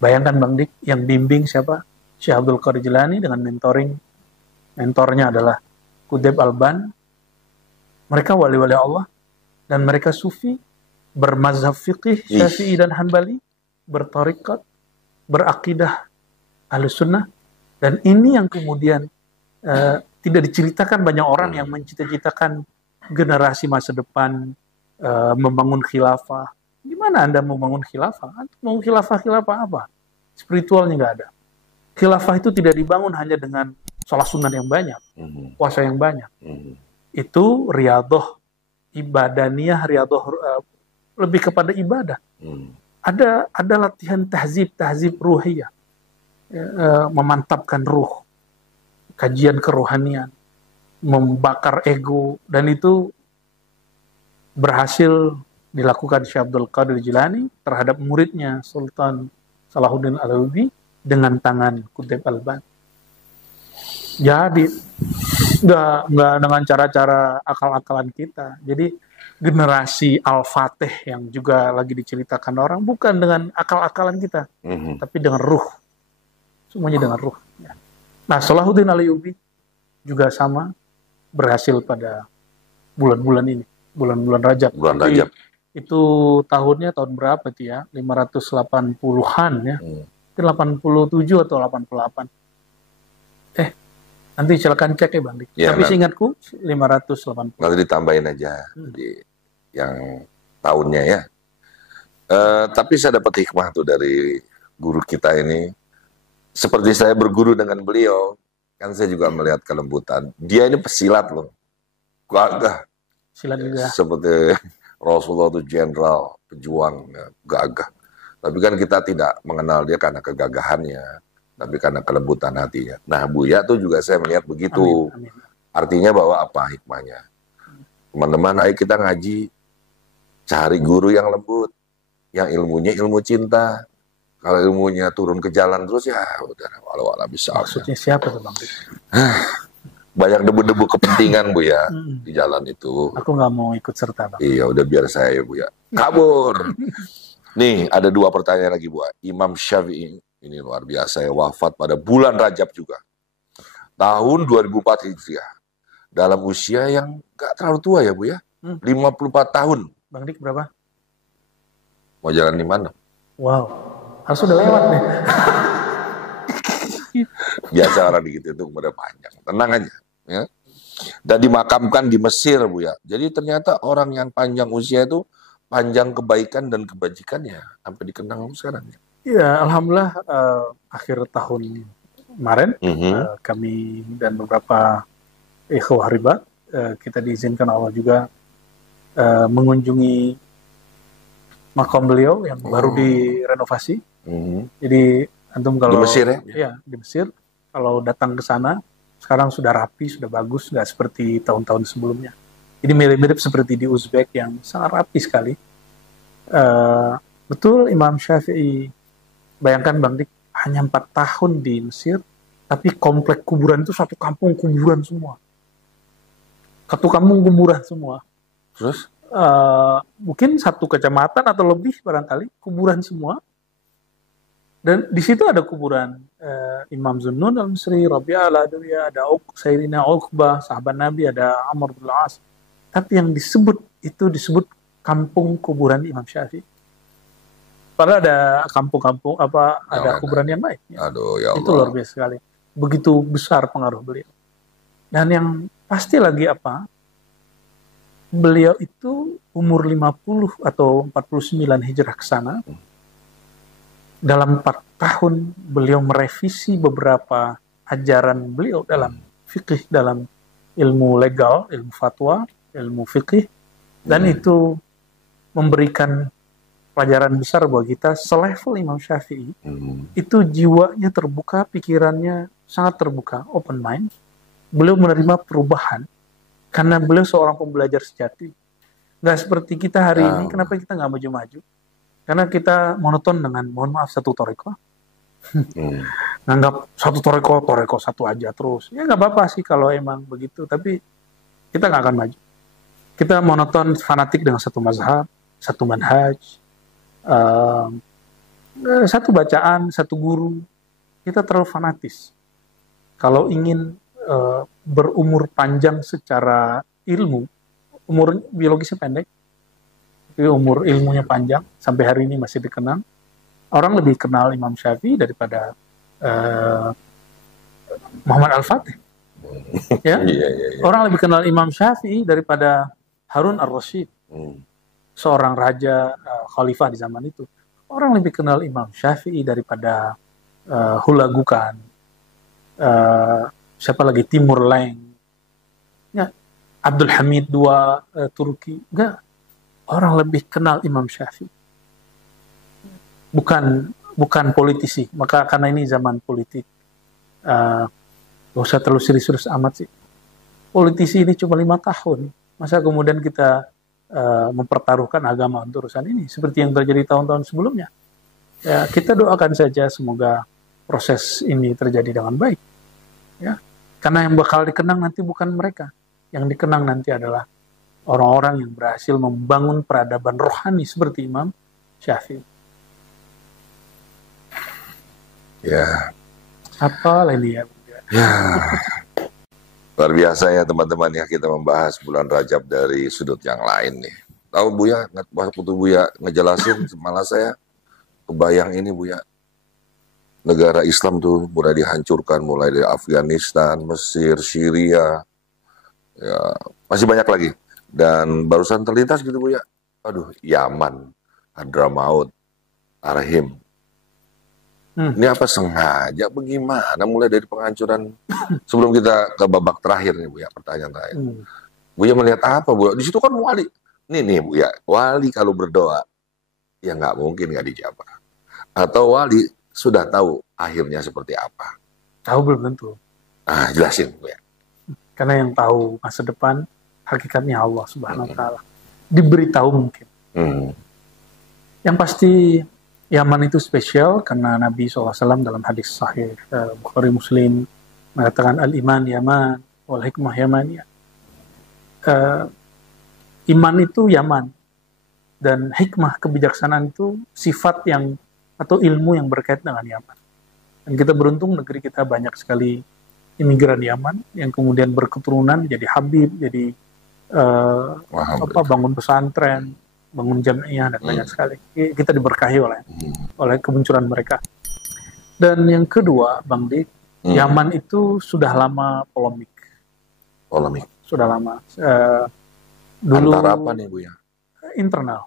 Bayangkan Bang Dik, yang bimbing siapa? Syekh Abdul Qadir Jilani dengan mentornya adalah Qudaib Alban. Mereka wali-wali Allah dan mereka sufi, bermazhab fiqih Syafi'i dan Hanbali, bertarikat, berakidah Ahlussunnah. Dan ini yang kemudian tidak diceritakan banyak orang yang mencita-citakan generasi masa depan membangun khilafah. Gimana Anda membangun khilafah? Mau khilafah apa? Spiritualnya nggak ada. Khilafah itu tidak dibangun hanya dengan sholat sunat yang banyak, puasa yang banyak. Itu riyadoh ibadaniyah, riyadoh lebih kepada ibadah. Ada latihan tahzib ruhiyah, memantapkan ruh, kajian kerohanian, membakar ego, dan itu berhasil dilakukan Syekh Abdul Qadir Jilani terhadap muridnya Sultan Salahuddin Al-Ayyubi dengan tangan Qudaib Alban. Jadi nggak dengan cara-cara akal-akalan kita. Jadi generasi Al-Fatih yang juga lagi diceritakan orang bukan dengan akal-akalan kita, tapi dengan ruh. Semuanya dengan ruh. Nah, Salahuddin Al-Ayyubi juga sama, berhasil pada bulan-bulan ini, bulan-bulan Rajab. Bulan Rajab. Itu tahunnya tahun berapa itu ya? 580-an ya. 87 atau 88. Nanti silakan cek ya Bang Dik. Ya, tapi seingatku 580. Nanti ditambahin aja di yang tahunnya ya. Tapi saya dapat hikmah tuh dari guru kita ini. Seperti saya berguru dengan beliau, kan saya juga melihat kelembutan. Dia ini pesilat loh. Gagah. Silat juga. Seperti Rasulullah itu jenderal, pejuang, ya, gagah. Tapi kan kita tidak mengenal dia karena kegagahannya, tapi karena kelembutan hatinya. Nah, Buya tuh juga saya melihat begitu. Amin. Artinya bahwa apa hikmahnya? Teman-teman, ayo kita ngaji, cari guru yang lembut, yang ilmunya ilmu cinta. Kalau ilmunya turun ke jalan terus ya udah walau bisa. Maksudnya siapa tuh Bang? Banyak debu-debu kepentingan Bu ya di jalan itu. Aku nggak mau ikut serta Bang. Iya udah biar saya Bu ya. Kabur. Nih ada 2 pertanyaan lagi Bu. Imam Syafi'i ini luar biasa ya, wafat pada bulan Rajab juga. Tahun 2004 Hijriah. Dalam usia yang nggak terlalu tua ya Bu ya. 54 tahun. Bang Dik berapa? Mau jalan di mana? Wow. Harus udah lewat nih. Biasa orang gitu itu umurnya panjang. Tenang aja. Ya. Dan dimakamkan di Mesir Bu ya. Jadi ternyata orang yang panjang usia itu panjang kebaikan dan kebajikannya sampai dikenang sekarang. Iya, alhamdulillah akhir tahun kemarin kami dan beberapa ikhwah ribat kita diizinkan Allah juga mengunjungi makam beliau yang baru direnovasi. Jadi antum kalau di Mesir ya? Iya, di Mesir kalau datang ke sana sekarang sudah rapi, sudah bagus, nggak seperti tahun-tahun sebelumnya. Jadi mirip-mirip seperti di Uzbek yang sangat rapi sekali. Betul Imam Syafi'i, bayangkan Bang Dik, hanya 4 tahun di Mesir, tapi komplek kuburan itu satu kampung kuburan semua. Satu kampung kuburan semua. Terus? Mungkin 1 kecamatan atau lebih barangkali, kuburan semua. Dan di situ ada kuburan Imam Zunnun al-Misri, Rabi'ah al-Adawiyah, ada Sayyidina Uqbah, sahabat Nabi, ada Amr bin Al-As. Tapi yang disebut kampung kuburan Imam Syafi'i. Padahal ada kampung-kampung ada kuburan yang lain. Ya. Aduh, ya Allah. Itu luar biasa sekali. Begitu besar pengaruh beliau. Dan yang pasti lagi beliau itu umur 50 atau 49 hijrah ke sana. Dalam 4 tahun beliau merevisi beberapa ajaran beliau dalam fikih, dalam ilmu legal, ilmu fatwa, ilmu fikih. Dan itu memberikan pelajaran besar buat kita. Selevel Imam Syafi'i, itu jiwanya terbuka, pikirannya sangat terbuka, open mind. Beliau menerima perubahan karena beliau seorang pembelajar sejati. Nggak seperti kita hari ini. Kenapa kita nggak maju-maju? Karena kita monoton dengan, mohon maaf, satu toriko. Nganggap satu toriko satu aja terus. Ya nggak apa-apa sih kalau emang begitu, tapi kita nggak akan maju. Kita monoton, fanatik dengan satu mazhab, satu manhaj, satu bacaan, satu guru. Kita terlalu fanatis. Kalau ingin berumur panjang secara ilmu, umur biologisnya pendek, tapi umur ilmunya panjang, sampai hari ini masih dikenang. Orang lebih kenal Imam Syafi'i daripada Muhammad Al-Fatih. Ya? Orang lebih kenal Imam Syafi'i daripada Harun Ar-Rasyid, seorang raja khalifah di zaman itu. Orang lebih kenal Imam Syafi'i daripada Hulagukan, siapa lagi, Timur Leng, ya, Abdul Hamid II Turki. Enggak, orang lebih kenal Imam Syafi'i. Bukan politisi. Maka karena ini zaman politik, gak usah terlalu serius amat sih. Politisi ini cuma 5 tahun. Masa kemudian kita mempertaruhkan agama untuk urusan ini seperti yang terjadi tahun-tahun sebelumnya. Ya, kita doakan saja semoga proses ini terjadi dengan baik. Ya, karena yang bakal dikenang nanti bukan mereka. Yang dikenang nanti adalah orang-orang yang berhasil membangun peradaban rohani seperti Imam Syafi'i. Ya. Apa lagi ya? Ya. Luar biasa ya teman-teman ya, kita membahas bulan Rajab dari sudut yang lain nih. Tahu Buya, waktu Buya ngejelasin, malah saya kebayang ini Buya. Negara Islam tuh mulai dihancurkan, mulai dari Afghanistan, Mesir, Syria, ya masih banyak lagi. Dan barusan terlintas gitu Buya, aduh, Yaman, Hadramaut, Arhim. Ini apa sengaja bagaimana mulai dari penghancuran? Sebelum kita ke babak terakhir nih Buya, pertanyaan terakhir. Buya melihat apa Buya? Di situ kan wali. Nih Buya, wali kalau berdoa ya nggak mungkin nggak dijawab. Atau wali sudah tahu akhirnya seperti apa? Tahu belum tentu. Ah, jelasin Buya. Karena yang tahu masa depan hakikatnya Allah Subhanahu wa taala. Diberitahu mungkin. Yang pasti Yaman itu spesial karena Nabi SAW dalam hadis sahih Bukhari Muslim mengatakan al-iman Yaman wal hikmah Yamaniyah. Iman itu Yaman dan hikmah, kebijaksanaan itu sifat yang atau ilmu yang berkaitan dengan Yaman. Dan kita beruntung negeri kita banyak sekali imigran Yaman yang kemudian berketurunan jadi Habib, jadi bangun pesantren, bangun jamiah dan banyak sekali. Kita diberkahi oleh kemunculan mereka. Dan yang kedua, Bang Dik, Yaman itu sudah lama polemik. Sudah lama. Dulu antara apa nih Buya? Internal.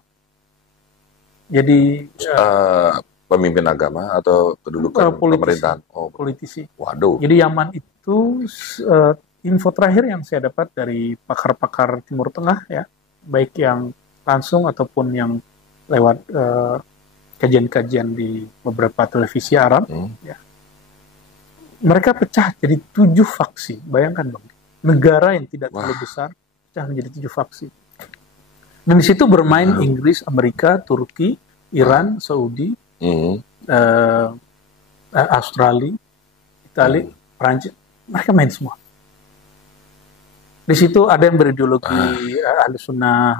Jadi pemimpin agama atau kedudukan pemerintahan? Politisi. Waduh. Jadi Yaman itu info terakhir yang saya dapat dari pakar-pakar Timur Tengah ya, baik yang langsung ataupun yang lewat kajian-kajian di beberapa televisi Arab, ya. Mereka pecah jadi 7 faksi. Bayangkan Bang, negara yang tidak terlalu besar pecah menjadi 7 faksi. Dan di situ bermain Inggris, Amerika, Turki, Iran, Saudi, Australia, Italia, Prancis. Mereka main semua. Di situ ada yang berideologi Ahlus Sunnah,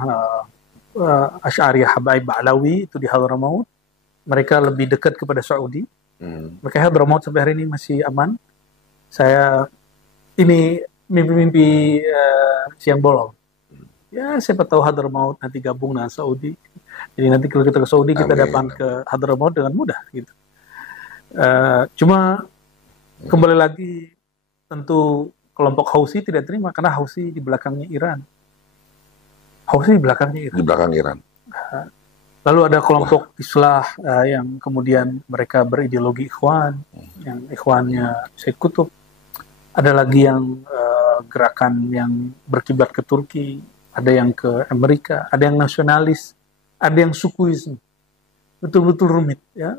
Asy'ariyah Habaib Ba'lawi itu di Hadramaut. Mereka lebih dekat kepada Saudi. Mereka Hadramaut sampai hari ini masih aman. Saya ini mimpi-mimpi siang bolong. Ya siapa tahu Hadramaut nanti gabung dengan Saudi. Jadi nanti kalau kita ke Saudi kita datang ke Hadramaut dengan mudah gitu. Cuma kembali lagi tentu kelompok Houthi tidak terima karena Houthi di belakangnya Iran. Houthi di belakangnya Iran. Di belakang Iran. Lalu ada kelompok Islah yang kemudian mereka berideologi Ikhwan, yang Ikhwannya Said Qutb. Ada lagi yang gerakan yang berkiblat ke Turki, ada yang ke Amerika, ada yang nasionalis, ada yang sukuisme. Betul-betul rumit ya.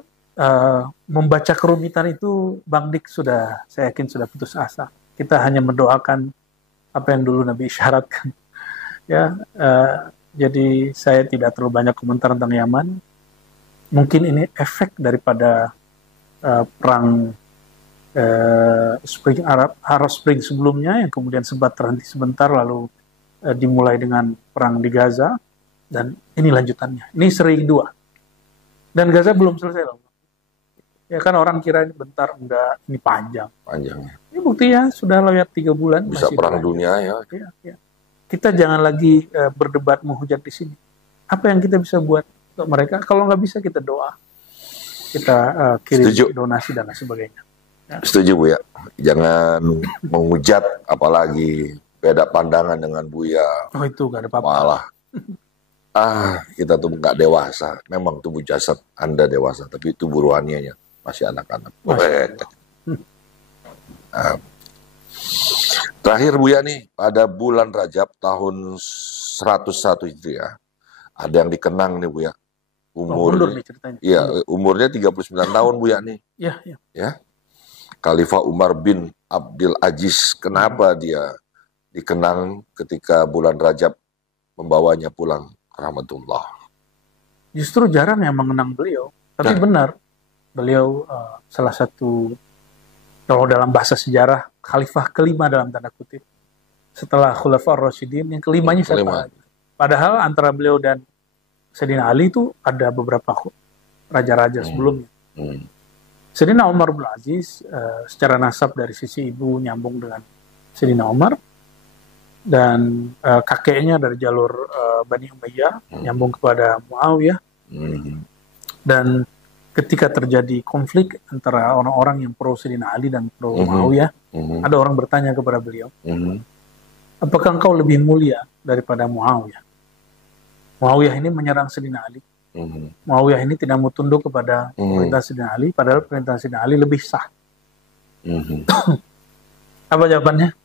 Membaca kerumitan itu Bang Dik sudah, saya yakin sudah putus asa. Kita hanya mendoakan apa yang dulu Nabi isyaratkan. Ya, jadi saya tidak terlalu banyak komentar tentang Yaman. Mungkin ini efek daripada perang Spring Arab Spring sebelumnya yang kemudian sempat terhenti sebentar lalu dimulai dengan perang di Gaza dan ini lanjutannya. Ini seri kedua. Dan Gaza belum selesai loh. Ya kan orang kira ini bentar, enggak, ini panjang. Panjangnya. Ini buktinya sudah lewat 3 bulan. Bisa masih perang panjang. dunia ya. Ya. Kita jangan lagi berdebat menghujat di sini. Apa yang kita bisa buat untuk mereka? Kalau nggak bisa kita doa, kita kirim donasi dan lain sebagainya. Ya. Setuju Bu ya. Jangan menghujat, apalagi beda pandangan dengan Buya. Oh itu nggak ada apa-apa. Malah, kita tuh nggak dewasa. Memang tubuh jasad Anda dewasa, tapi tubuh rohanianya masih anak-anak. Terakhir Buya nih, pada bulan Rajab tahun 101 itu ya, ada yang dikenang nih Buya. Umurnya 39 tahun Buya nih. Iya. Ya. Khalifah Umar bin Abdul Aziz. Kenapa dia dikenang ketika bulan Rajab membawanya pulang rahmatullah? Justru jarang yang mengenang beliau, tapi benar beliau salah satu, kalau dalam bahasa sejarah, khalifah kelima dalam tanda kutip. Setelah Khulafaur Rasyidin, yang kelimanya siapa? Padahal antara beliau dan Sayyidina Ali itu ada beberapa raja-raja sebelumnya. Sayyidina Umar bin Aziz secara nasab dari sisi ibu nyambung dengan Sayyidina Umar, dan kakeknya dari jalur Bani Umayyah nyambung kepada Muawiyah. Dan ketika terjadi konflik antara orang-orang yang pro Sayyidina Ali dan pro Muawiyah, ada orang bertanya kepada beliau, apakah engkau lebih mulia daripada Muawiyah? Muawiyah ini menyerang Sayyidina Ali. Muawiyah ini tidak mau tunduk kepada perintah Sayyidina Ali, padahal perintah Sayyidina Ali lebih sah. Apa jawabannya?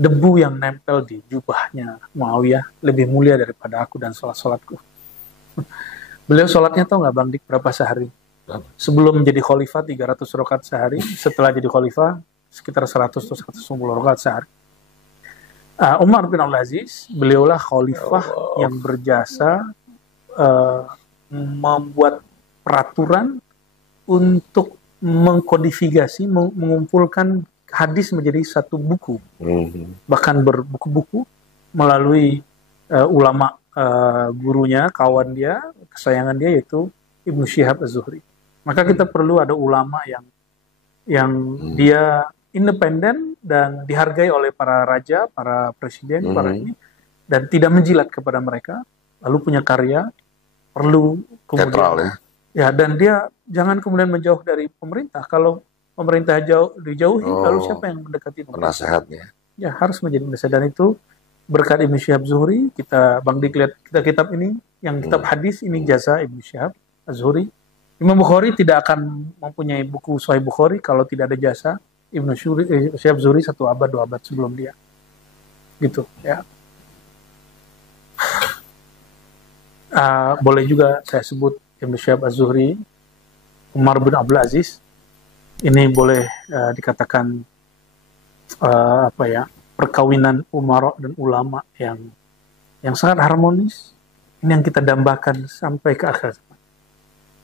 Debu yang nempel di jubahnya Muawiyah lebih mulia daripada aku dan sholat-sholatku. Beliau sholatnya tahu nggak Bang Dik berapa sehari? Sebelum menjadi khalifah 300 rakaat sehari, setelah jadi khalifah sekitar 100-110 rakaat sehari. Umar bin Abdul Aziz, beliaulah khalifah yang berjasa membuat peraturan untuk mengkodifikasi, mengumpulkan hadis menjadi satu buku, bahkan berbuku-buku melalui ulama gurunya, kawan dia, kesayangan dia, yaitu Ibnu Syihab Az-Zuhri. Maka kita perlu ada ulama yang dia independen dan dihargai oleh para raja, para presiden, para ini, dan tidak menjilat kepada mereka, lalu punya karya, perlu kemudian dan dia jangan kemudian menjauh dari pemerintah. Kalau pemerintah dijauhi, lalu siapa yang mendekati pemerintah? Penasehatnya. Ya, harus menjadi penasehat, dan itu berkat Ibnu Syihab Zuhri. Bang Dik lihat kita kitab ini, yang kitab hadis ini jasa Ibnu Syihab Az-Zuhri. Imam Bukhari tidak akan mempunyai buku Sahih Bukhari kalau tidak ada jasa Ibnu Syihab Zuhri 1 abad 2 abad sebelum dia. Gitu ya. Boleh juga saya sebut Ibnu Syihab Az-Zuhri, Umar bin Abdul Aziz. Ini boleh dikatakan perkawinan umara dan ulama yang sangat harmonis. Ini yang kita dambakan sampai ke akhir zaman.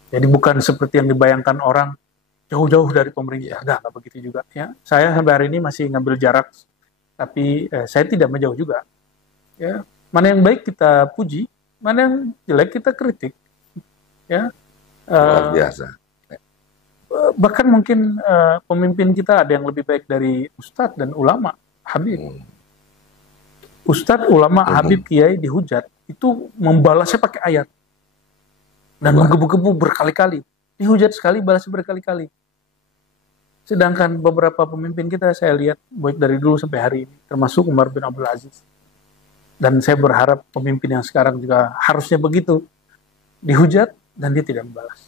Jadi bukan seperti yang dibayangkan orang jauh-jauh dari pemerintah. Enggak begitu juga. Ya, saya sampai hari ini masih ngambil jarak, tapi saya tidak menjauh juga. Ya, mana yang baik kita puji, mana yang jelek kita kritik. Ya, luar biasa. Bahkan mungkin pemimpin kita ada yang lebih baik dari ustadz dan ulama, Habib. Ustadz, ulama, Habib, Kiai dihujat, itu membalasnya pakai ayat. Dan menggebu-gebu berkali-kali. Dihujat sekali, balasnya berkali-kali. Sedangkan beberapa pemimpin kita saya lihat, baik dari dulu sampai hari ini, termasuk Umar bin Abdul Aziz. Dan saya berharap pemimpin yang sekarang juga harusnya begitu. Dihujat dan dia tidak membalas.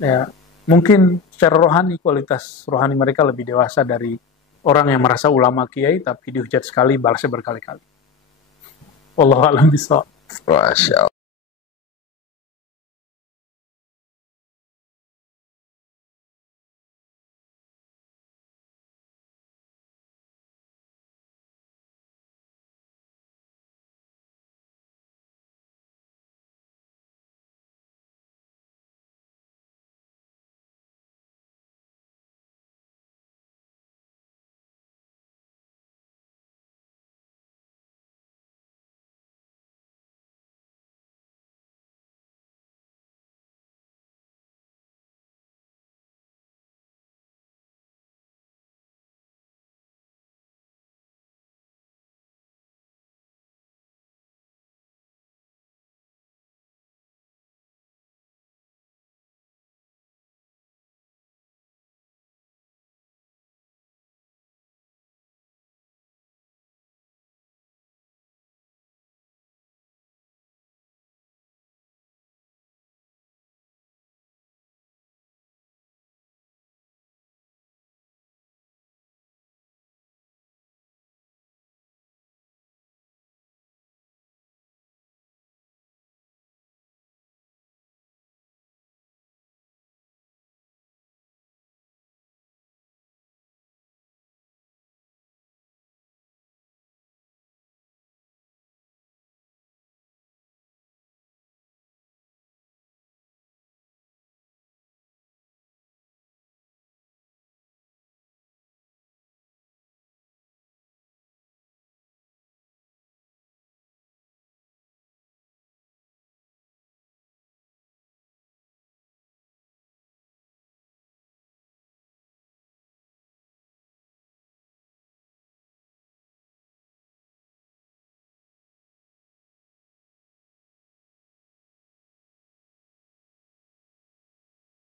Ya, mungkin secara rohani, kualitas rohani mereka lebih dewasa dari orang yang merasa ulama kiai tapi dihujat sekali, balasnya berkali-kali. Wallahu a'lam bishawab. Masya Allah.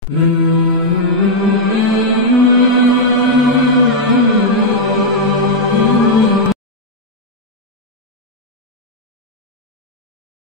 Hmm.